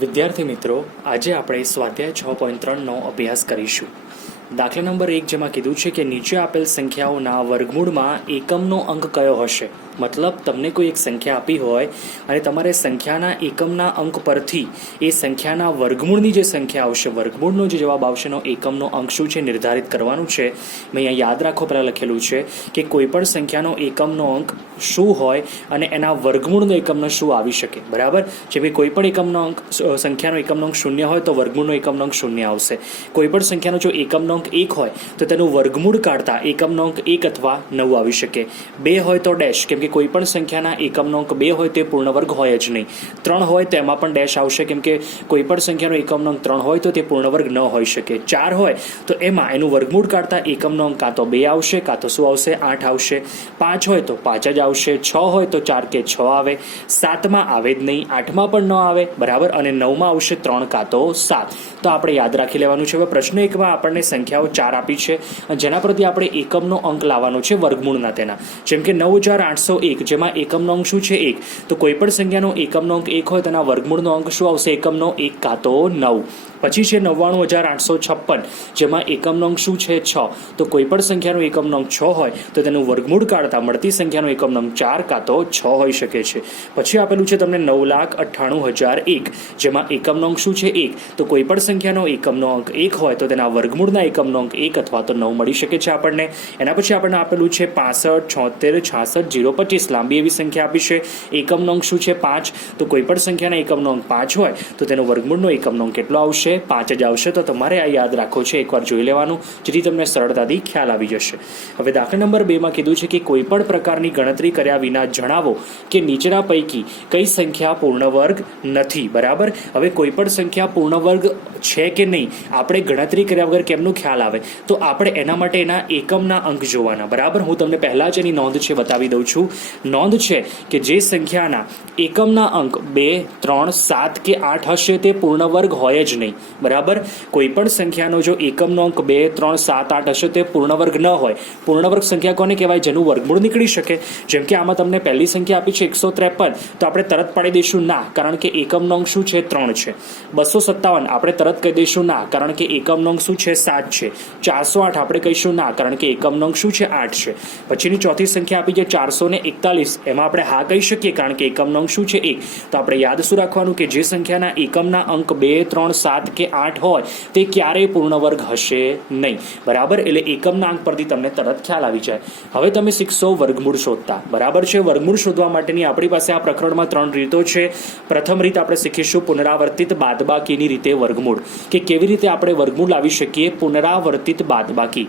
વિદ્યાર્થી મિત્રો, આજે આપણે સ્વાધ્યાય 6.3નો અભ્યાસ કરીશું. દાખલા નંબર 1 જેમાં કીધું છે કે નીચે આપેલ સંખ્યાઓના વર્ગમૂળમાં એકમનો અંક કયો હશે. મતલબ તમને કોઈ એક સંખ્યા આપી હોય અને તમારે સંખ્યાના એકમના અંક પરથી એ સંખ્યાના વર્ગમૂળની જે સંખ્યા આવશે, વર્ગમૂળનો જે જવાબ આવશે એનો એકમનો અંક શું છે નિર્ધારિત કરવાનું છે. મેં અહીંયા યાદ રાખો પહેલાં લખેલું છે કે કોઈપણ સંખ્યાનો એકમનો અંક શું હોય અને એના વર્ગમૂળનો એકમનો શું આવી શકે. બરાબર, જેમ કે કોઈપણ એકમનો અંક સંખ્યાનો એકમનો અંક 0 હોય તો વર્ગમૂળનો એકમનો અંક 0 આવશે. કોઈપણ સંખ્યાનો જો એકમનો અંક 1 હોય તો તેનું વર્ગમૂળ કાઢતા એકમનો અંક 1 અથવા 9 આવી શકે. 2 હોય તો ડેશ, કેમ કે કોઈપણ સંખ્યાના એકમનો અંક 2 હોય તો એ પૂર્ણ વર્ગ હોય જ નહીં. 3 હોય તો એમાં પણ ડેશ આવશે, કેમ કે કોઈપણ સંખ્યાનો એકમનો અંક 3 હોય તો તે પૂર્ણ વર્ગ ન હોઈ શકે. 4 હોય તો એમાં એનું વર્ગમૂળ કાઢતા એકમનો અંક કાં તો 2 આવશે કાં તો શું આવશે 8 આવશે. 5 હોય તો 5 જ આવશે. 6 હોય તો 4 કે 6 આવે. 7માં આવે જ નહીં, 8માં પણ ન આવે. બરાબર, અને 9માં આવશે 3 કાં તો 7. તો આપણે યાદ રાખી લેવાનું છે. હવે પ્રશ્ન 1માં આપણને સંખ્યાઓ 4 આપી છે અને જેના પરથી આપણે એકમનો અંક લાવવાનો છે વર્ગમૂળના તેના. જેમ કે 9801 જેમાં એકમનો અંક શું છે 1, તો કોઈપણ સંખ્યાનો એકમનો અંક 1 હોય તેના વર્ગમૂળનો અંક શું આવશે એકમનો 1 કાં તો 9. પછી છે 99856 જેમાં એકમનો અંક શું છે 6, તો કોઈપણ સંખ્યાનો એકમનો અંક 6 હોય તો તેનું વર્ગમૂળ કાઢતા મળતી સંખ્યાનો એકમનો અંક 4 કાં તો 6 હોઈ શકે છે. પછી આપેલું છે તમને 9,98,001 જેમાં એકમનો અંક શું છે 1, તો કોઈપણ સંખ્યાનો એકમનો અંક 1 હોય તો તેના વર્ગમૂળના એકમનો અંક 1 અથવા તો 9 મળી શકે છે આપણને. એના પછી આપણને આપેલું છે 65 76 66 025 લાંબી એવી સંખ્યા આપી છે. એકમનો અંક શું છે 5, તો કોઈપણ સંખ્યાના એકમનો અંક 5 હોય તો તેનો વર્ગમૂળનો એકમનો અંક કેટલો આવશે 5 જ આવશે. તો તમારે આ યાદ રાખો છે, એકવાર જોઈ લેવાનું જેથી તમને સરળતાથી ખ્યાલ આવી જશે. હવે દાખલા નંબર 2માં કીધું છે કે કોઈપણ પ્રકારની ગણતરી કર્યા વિના જણાવો કે નીચેના પૈકી કઈ સંખ્યા પૂર્ણ વર્ગ નથી. બરાબર, હવે કોઈપણ સંખ્યા પૂર્ણ વર્ગ છે કે નહીં આપણે ગણતરી કર્યા વગર કેમનું ખ્યાલ આવે, તો આપણે એના માટે એના એકમના અંક જોવાના. બરાબર, હું તમને પહેલાં જ એની નોંધ છે બતાવી દઉં છું. નોંધ છે કે જે સંખ્યાના એકમના અંક 2, 3, 7 કે 8 હશે તે પૂર્ણ વર્ગ હોય જ નહીં. બરાબર, કોઈપણ સંખ્યાનો જો એકમનો અંક 2, 3, 7, 8 હશે તે પૂર્ણ વર્ગ ન હોય. પૂર્ણ વર્ગ સંખ્યા કોને કહેવાય? જેનું વર્ગમૂળ નીકળી શકે. જેમ કે આમાં તમને પહેલી સંખ્યા આપી છે 153, તો આપણે તરત પાડી દઈશું ના, કારણ કે એકમનો અંક શું છે 3 છે. 257 આપણે તરત કહી દઈશું ના, કારણ કે એકમનો અંક શું છે 7 છે. 408 આપણે કહીશું ના, કારણ કે એકમનો અંક શું છે 8 છે. પછીની ચોથી સંખ્યા આપી છે 441, એમાં આપણે હા કહી શકીએ કારણ કે એકમનો અંક શું છે 1. તો આપણે યાદ શું રાખવાનું કે જે સંખ્યાના એકમના અંક 2, 3, 7 કે 8 હોય તે ક્યારેય પૂર્ણ વર્ગ હશે નહીં. બરાબર, એટલે એકમના અંક પરથી તમને તરત ખ્યાલ આવી જાય. હવે તમે શીખશો વર્ગમૂળ શોધતા. બરાબર છે, વર્ગમૂળ શોધવા માટેની આપણી પાસે આ પ્રકરણમાં 3 રીતો છે. પ્રથમ રીત આપણે શીખીશું પુનરાવર્તિત બાદબાકીની રીતે વર્ગમૂળ, કે કેવી રીતે આપણે વર્ગમૂળ લાવી શકીએ પુનરાવર્તિત બાદબાકી.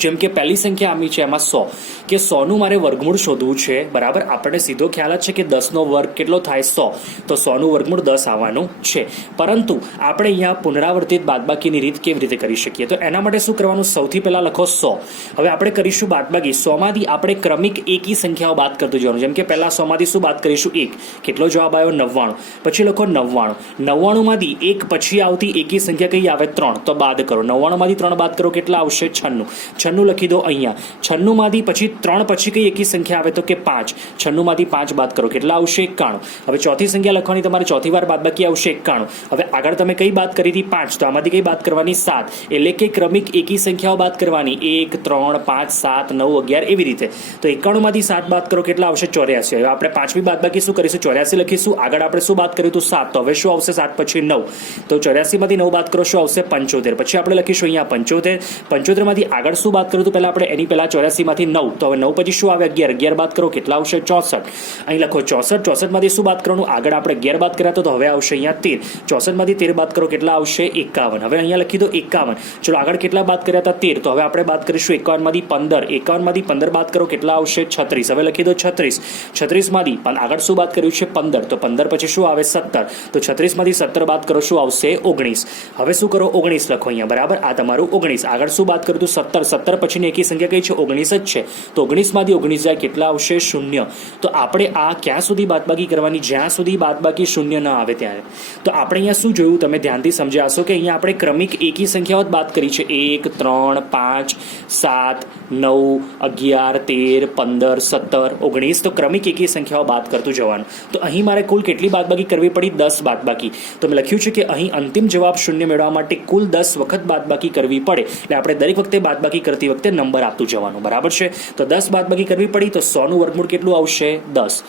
જેમ કે પહેલી સંખ્યા આપી છે એમાં 100, કે 100નું મારે વર્ગમૂળ શોધવું છે. બરાબર, આપણને સીધો ખ્યાલ જ છે કે 10નો વર્ગ કેટલો થાય 100, તો 100નું વર્ગમૂળ 10 આવવાનું છે. પરંતુ આપણે અહીંયા પુનરાવર્તિત બાદબાકીની રીત કેવી રીતે કરી શકીએ, તો એના માટે શું કરવાનું? સૌથી પહેલાં લખો 100. હવે આપણે કરીશું બાદબાકી. 100માંથી આપણે ક્રમિક એકી સંખ્યાઓ બાદ કરતું જવાનું. જેમ કે પહેલાં 100માંથી શું બાદ કરીશું? 1. કેટલો જવાબ આવ્યો? 99. પછી લખો 99. 99માંથી 1 પછી આવતી એકી સંખ્યા કઈ આવે? 3, તો બાદ કરો. 99માંથી 3 બાદ કરો, કેટલા આવશે? 96. 96 લખી દો અહીંયા. 96માંથી પછી 3 પછી કઈ એકી સંખ્યા આવે? તો કે 5. 96માંથી 5 બાદ કરો, કેટલા આવશે? 91. હવે ચોથી સંખ્યા લખવાની, તમારે ચોથી વાર બાદબાકી આવશે 91. હવે આગળ તમે કઈ બાદ કરી હતી? 5, તો આમાંથી કઈ બાદ કરવાની? 7. એટલે કે ક્રમિક એકી સંખ્યાઓ બાદ કરવાની. 1, 3, 5, 7, 9, 11 એવી રીતે. તો 91માંથી 7 બાદ કરો, કેટલા આવશે? 84. હવે આપણે પાંચમી બાદબાકી શું કરીશું? 84 લખીશું. આગળ આપણે શું બાદ કર્યું હતું? 7. તો હવે શું આવશે? 7 પછી 9. તો 84માંથી 9 બાદ કરો, શું આવશે? 75. પછી આપણે લખીશું અહીંયા 75. 75માંથી આગળ શું બાદ કર્યું હતું? પહેલા આપણે એની પહેલા 84માંથી 9, તો હવે 9 પછી શું આવે? 11. 11 બાદ કરો, કેટલા આવશે? 64. અહીં લખો 64. 64માંથી શું બાદ કરવાનું? આગળ આપણે 11 બાદ કર્યા તો હવે આવશે અહીંયા 13. 64માંથી 13 બાદ કરો, કેટલા આવશે? 51. હવે અહીંયા લખી દો 51. ચલો આગળ કેટલા બાદ કર્યા હતા? 13. તો હવે આપણે બાદ કરીશું 51માંથી 15. 51માંથી 15 બાદ કરો, કેટલા આવશે? 36. હવે લખી દો 36. 36માંથી આગળ શું બાદ કર્યું છે? 15. તો 15 પછી શું આવે? 17. તો 36માંથી 17 બાદ કરો, શું આવશે? 19. હવે શું કરો? 19 લખો અહીંયા. બરાબર, આ તમારું 19. આગળ શું બાદ કર્યું હતું? 17. 17 પછીની એકી સંખ્યા કઈ છે? 19 જ છે. તો 19માંથી 19 જાય કેટલા આવશે? 0. તો આપણે આ ક્યાં સુધી બાદબાકી કરવાની? જ્યાં સુધી બાદબાકી 0 ન આવે ત્યારે. તો આપણે અહીંયા શું જોયું? તમે ધ્યાનથી સમજ્યા હશો કે અહીંયા આપણે ક્રમિક એકી સંખ્યાઓ જ બાદ કરી છે. 1, 3, 5, 7, 9, 11, 13, 15, 17, 19. તો ક્રમિક એકી સંખ્યાઓ બાદ કરતું જવાનું. તો અહીં મારે કુલ કેટલી બાદબાકી કરવી પડી? 10 બાદબાકી. તો મેં લખ્યું છે કે અહીં અંતિમ જવાબ 0 મેળવવા માટે કુલ 10 વખત બાદબાકી કરવી પડે. એટલે આપણે દરેક વખતે બાદબાકી કરતી વખતે નંબર આપતું જવાનું. બરાબર છે? તો 10 બાદબાકી કરવી પડી તો 100 નું વર્ગમૂળ કેટલું આવશે? 10.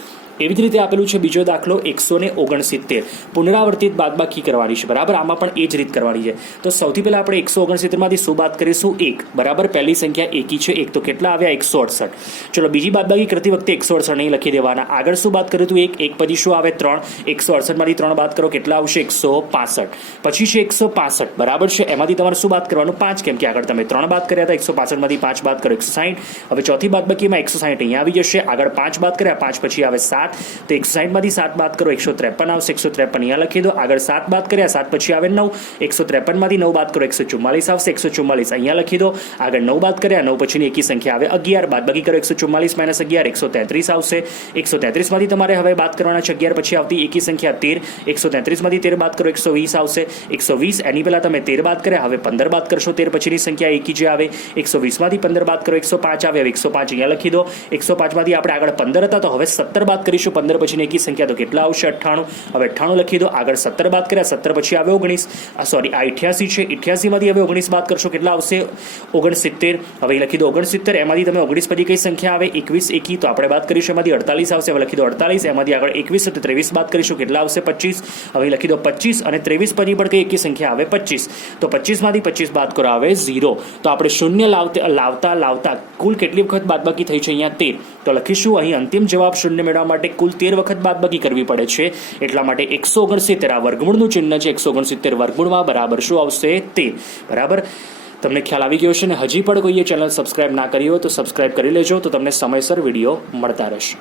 એવી જ રીતે આપેલું છે બીજો દાખલો 169. પુનરાવર્તિત બાદબાકી કરવાની છે. બરાબર? આમાં પણ એ જ રીત કરવાની છે. તો સૌથી પહેલા આપણે 169 માંથી શું બાદ કરીશું? 1. બરાબર? પહેલી સંખ્યા એકી છે 1. તો કેટલા આવ્યા? 168. ચલો બીજી બાદબાકી કરતી વખતે 168 નહીં લખી દેવાના. આગળ શું બાદ કર્યું હતું? 1 પછી શું આવે? 3. 168 માંથી 3 બાદ કરો કેટલા આવશે? 165. પછી છે 165. બરાબર છે? એમાંથી તમારે શું બાદ કરવાનું? 5. કેમ કે આગળ તમે 3 બાદ કર્યા હતા. 165 માંથી 5 બાદ કરો 160. હવે ચોથી બાદબાકીમાં 160 અહીંયા આવી જશે. આગળ 5 બાદ કર્યા. 5 પછી આવે 7. તો 160 માંથી 7 બાદ કરો 153 આવશે. 153 અહીંયા લખી દો. આગળ 7 બાદ કર્યા. 7 પછી આવે 9. 153 માંથી 9 બાદ કરો 144 આવશે. 144 અહીંયા લખી દો. આગળ 9 બાદ કર્યા. 9 પછીની એકી સંખ્યા આવે 11. બાદબાકી કરો 144 - 11 133 આવશે. 133 માંથી તમારે હવે બાદ કરવાના છે 11 પછી આવતી એકી સંખ્યા 13. 133 માંથી 13 બાદ કરો 120 આવશે. 120 એની પહેલા તમે 13 બાદ કર્યા. હવે 15 બાદ કરશો. 13 પછીની સંખ્યા એકી જે આવે. 120 માંથી 15 બાદ કરો 105 આવે. હવે 105 અહીંયા લખી દો. 105 માંથી આપણે આગળ 15 હતા તો હવે 17 બાદ કરીશું. 15 પછીની એકી સંખ્યા તો કેટલા આવશે? 98. હવે 98 લખી દો. આગળ 17 બાદ કર્યા. 17 પછી આવે 19. સોરી આ 88 છે. 88 માંથી હવે 19 બાદ કરશો કેટલા આવશે? 69. હવે લખી દો 69. એમાંથી તમે 19 પછી કઈ સંખ્યા આવે? 21 એકી. તો આપણે બાદ કરીશું એમાંથી 48 આવશે. હવે લખી દો 48. એમાંથી આગળ 21 તો 23 બાદ કરીશું કેટલા આવશે? 25. હવે લખી દો 25 અને 23 પછી પણ કઈ એકી સંખ્યા આવે? 25. તો 25 માંથી 25 બાદ કરો આવે 0. તો આપણે શૂન્ય લાવતા કુલ કેટલી વખત બાદબાકી થઈ છે? અહીંયા 13. તો લખીશું અહીં અંતિમ જવાબ 0 મેળવવા માટે કુલ 13 વખત બાદબાકી કરવી પડે છે. એટલા માટે 169 આ વર્ગમૂળનું ચિહ્ન છે. 169 વર્ગમૂળમાં બરાબર શું આવશે? 13. બરાબર? તમને ખ્યાલ આવી ગયો છે ને? હજી પણ કોઈએ ચેનલ સબસ્ક્રાઇબ ના કરી હોય તો સબસ્ક્રાઇબ કરી લેજો. તો તમને સમયસર વિડીયો મળતા રહેશે.